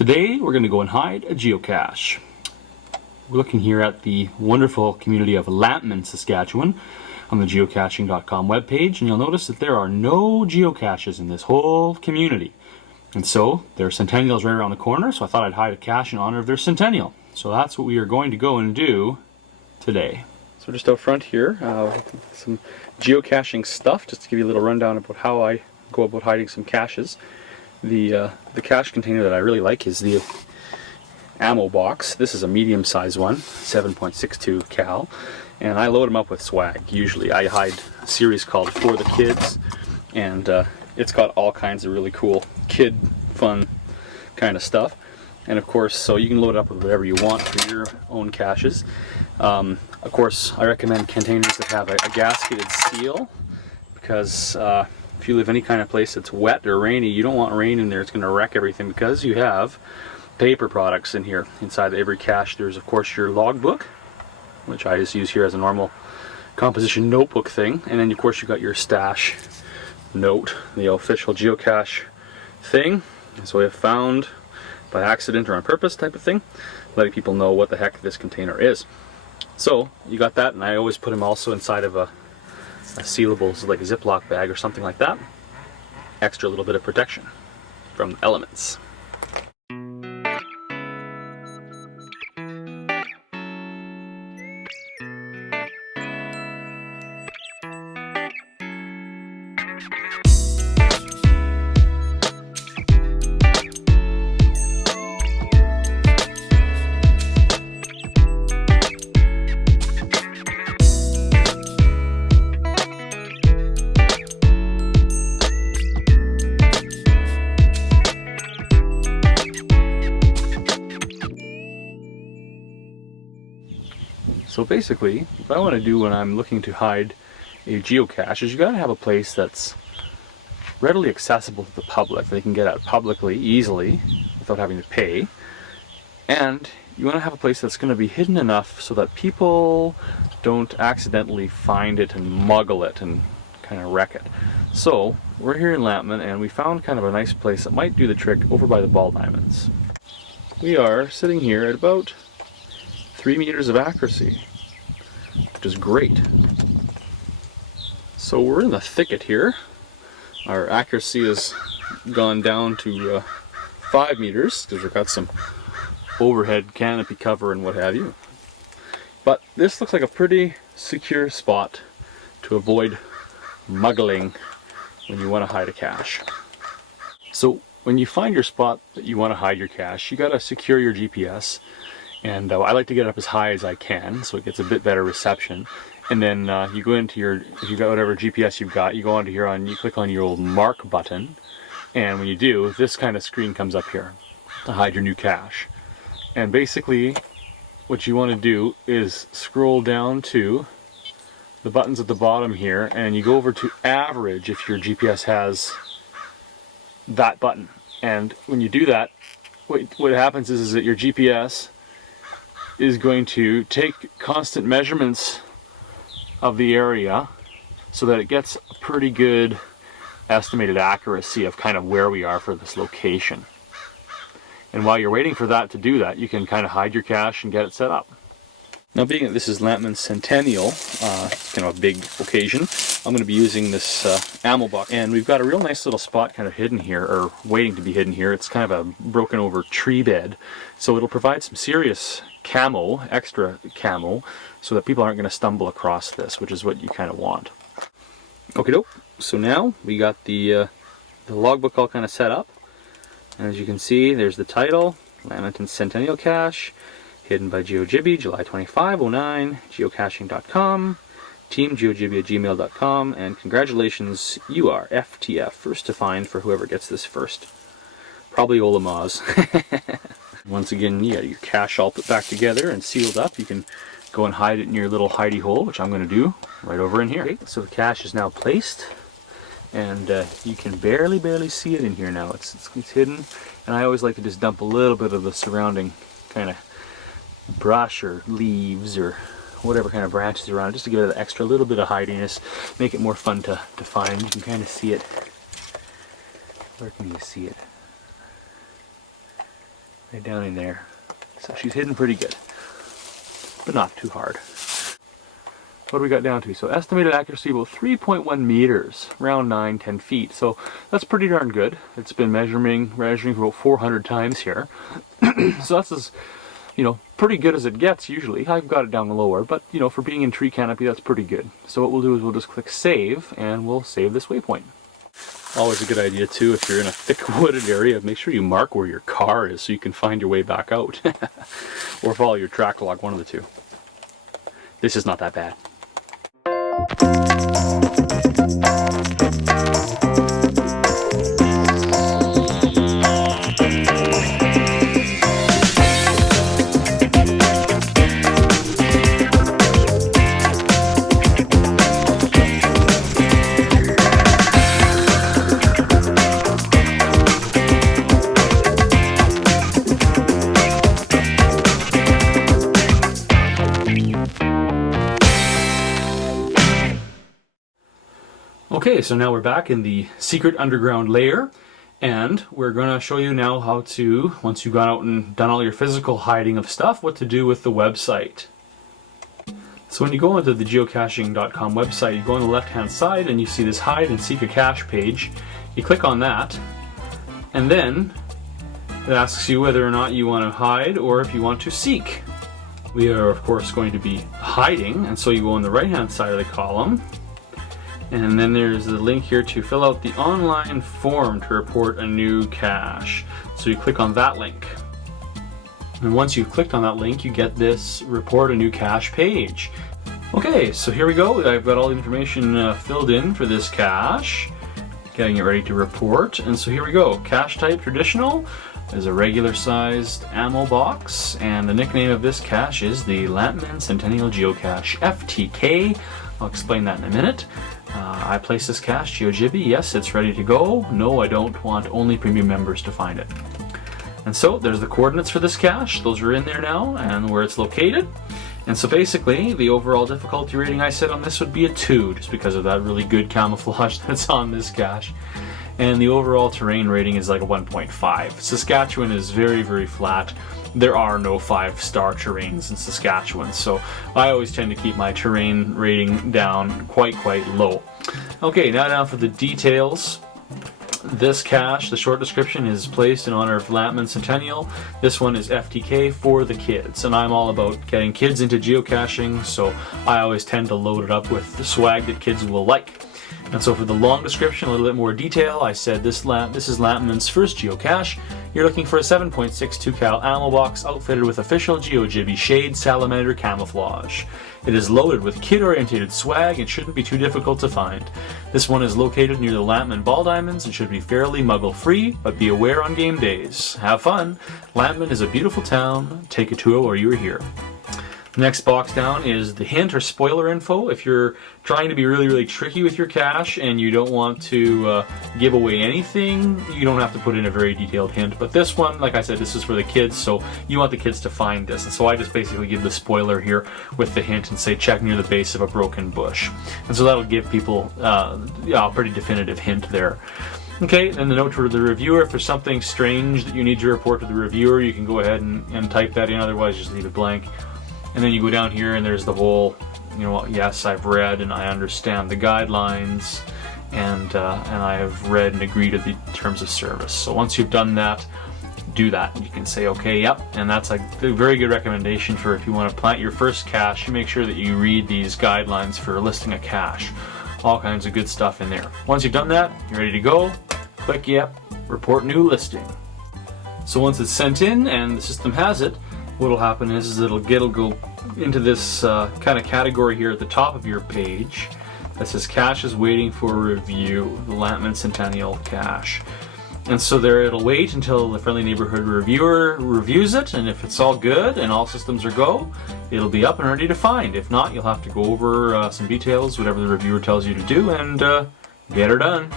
Today we're going to go and hide a geocache. We're looking here at the wonderful community of Lampman, Saskatchewan on the geocaching.com webpage, and you'll notice that there are no geocaches in this whole community. And so their centennial is right around the corner, so I thought I'd hide a cache in honor of their centennial. So that's what we are going to go and do today. So just out front here, some geocaching stuff, just to give you a little rundown about how I go about hiding some caches. The cache container that I really like is the ammo box. This is a medium-sized one, 7.62 cal, and I load them up with swag. Usually I hide a series called For the Kids, and it's got all kinds of really cool kid fun kind of stuff. And of course, so you can load it up with whatever you want for your own caches. Of course, I recommend containers that have a gasketed seal, because if you live any kind of place that's wet or rainy, you don't want rain in there. It's going to wreck everything, because you have paper products in here. Inside every cache there's of course your logbook, which I just use here as a normal composition notebook thing, and then of course you got your stash note, the official geocache thing. So I have found by accident or on purpose type of thing, letting people know what the heck this container is. So you got that, and I always put them also inside of a sealable, so like a Ziploc bag or something like that. Extra little bit of protection from elements. So basically, what I want to do when I'm looking to hide a geocache is you got to have a place that's readily accessible to the public. They can get at publicly, easily, without having to pay. And you want to have a place that's going to be hidden enough so that people don't accidentally find it and muggle it and kind of wreck it. So we're here in Lampman, and we found kind of a nice place that might do the trick over by the ball diamonds. We are sitting here at about 3 meters of accuracy, which is great. So we're in the thicket here. Our accuracy has gone down to 5 meters because we've got some overhead canopy cover and what have you. But this looks like a pretty secure spot to avoid muggling when you want to hide a cache. So when you find your spot that you want to hide your cache, you got to secure your GPS. And I like to get it up as high as I can so it gets a bit better reception. And then you go into your, if you've got whatever GPS you've got, you go onto here, you click on your old mark button, and when you do, this kind of screen comes up here to hide your new cache. And basically what you want to do is scroll down to the buttons at the bottom here, and you go over to average if your GPS has that button. And when you do that, what happens is that your GPS is going to take constant measurements of the area so that it gets a pretty good estimated accuracy of kind of where we are for this location. And while you're waiting for that to do that, you can kind of hide your cache and get it set up. Now, being that this is Lampman's centennial, it's kind of a big occasion, I'm going to be using this ammo box. And we've got a real nice little spot kind of hidden here, or waiting to be hidden here. It's kind of a broken over tree bed, so it'll provide some serious camo, extra camo, so that people aren't going to stumble across this, which is what you kind of want. Okay, doke. So now we got the logbook all kind of set up. And as you can see, there's the title, Lampman Centennial Cache, hidden by geojibby, July 25, 09, geocaching.com, teamgeojibby@gmail.com, and congratulations, you are FTF, first to find for whoever gets this first. Probably Olamaz. Once again, you got your cache all put back together and sealed up. You can go and hide it in your little hidey hole, which I'm going to do right over in here. Okay, so the cache is now placed, and you can barely see it in here now. It's hidden, and I always like to just dump a little bit of the surrounding kind of brush or leaves or whatever kind of branches around, just to give it an extra little bit of hidiness, make it more fun to find. You can kind of see it. Where can you see it? right down in there. So she's hidden pretty good, but not too hard. What do we got down to? So estimated accuracy about 3.1 meters, around 9-10 feet. So that's pretty darn good. It's been measuring for about 400 times here. So that's as, pretty good as it gets usually. I've got it down lower, but for being in tree canopy, that's pretty good. So what we'll do is we'll just click save, and we'll save this waypoint. Always a good idea too, if you're in a thick wooded area, make sure you mark where your car is so you can find your way back out. Or follow your track log, one of the two. This is not that bad. Okay, so now we're back in the secret underground layer, and we're going to show you now how to, once you've gone out and done all your physical hiding of stuff, what to do with the website. So when you go onto the geocaching.com website, you go on the left hand side and you see this hide and seek a cache page. You click on that, and then it asks you whether or not you want to hide or if you want to seek. We are of course going to be hiding, and so you go on the right hand side of the column. And then there's the link here to fill out the online form to report a new cache. So you click on that link. And once you've clicked on that link, you get this report a new cache page. Okay, so here we go. I've got all the information filled in for this cache. Getting it ready to report. And so here we go. Cache type traditional is a regular sized ammo box. And the nickname of this cache is the Lampman Centennial Geocache FTK. I'll explain that in a minute. I place this cache, geojibby, yes, it's ready to go. No, I don't want only premium members to find it. And so there's the coordinates for this cache. Those are in there now, and where it's located. And so basically, the overall difficulty rating I set on this would be a 2, just because of that really good camouflage that's on this cache. And the overall terrain rating is like a 1.5. Saskatchewan is very, very flat. There are no 5-star terrains in Saskatchewan, so I always tend to keep my terrain rating down quite low. Okay, now for the details. This cache, the short description, is placed in honor of Lampman Centennial. This one is FTK for the kids, and I'm all about getting kids into geocaching, so I always tend to load it up with the swag that kids will like. And so for the long description, a little bit more detail, I said this is Lampman's first geocache. You're looking for a 7.62 cal ammo box outfitted with official geojibby shade salamander camouflage. It is loaded with kid-oriented swag and shouldn't be too difficult to find. This one is located near the Lampman ball diamonds and should be fairly muggle-free, but be aware on game days. Have fun! Lampman is a beautiful town. Take a tour while you are here. The next box down is the hint or spoiler info. If you're trying to be really tricky with your cache and you don't want to give away anything, you don't have to put in a very detailed hint. But this one, like I said, this is for the kids, so you want the kids to find this. And so I just basically give the spoiler here with the hint and say check near the base of a broken bush. And so that'll give people a pretty definitive hint there. Okay, and the note to the reviewer, if there's something strange that you need to report to the reviewer, you can go ahead and type that in, otherwise just leave it blank. And then you go down here and there's the whole, yes, I've read and I understand the guidelines, and I have read and agreed to the terms of service. So once you've done that, do that. You can say, okay, yep, and that's a very good recommendation for if you want to plant your first cache, you make sure that you read these guidelines for listing a cache. All kinds of good stuff in there. Once you've done that, you're ready to go. Click yep, report new listing. So once it's sent in and the system has it, what'll happen is it'll go into this kind of category here at the top of your page that says cache is waiting for review, the Lampman Centennial cache. And so there it'll wait until the friendly neighborhood reviewer reviews it, and if it's all good and all systems are go, it'll be up and ready to find. If not, you'll have to go over some details, whatever the reviewer tells you to do, and get her done.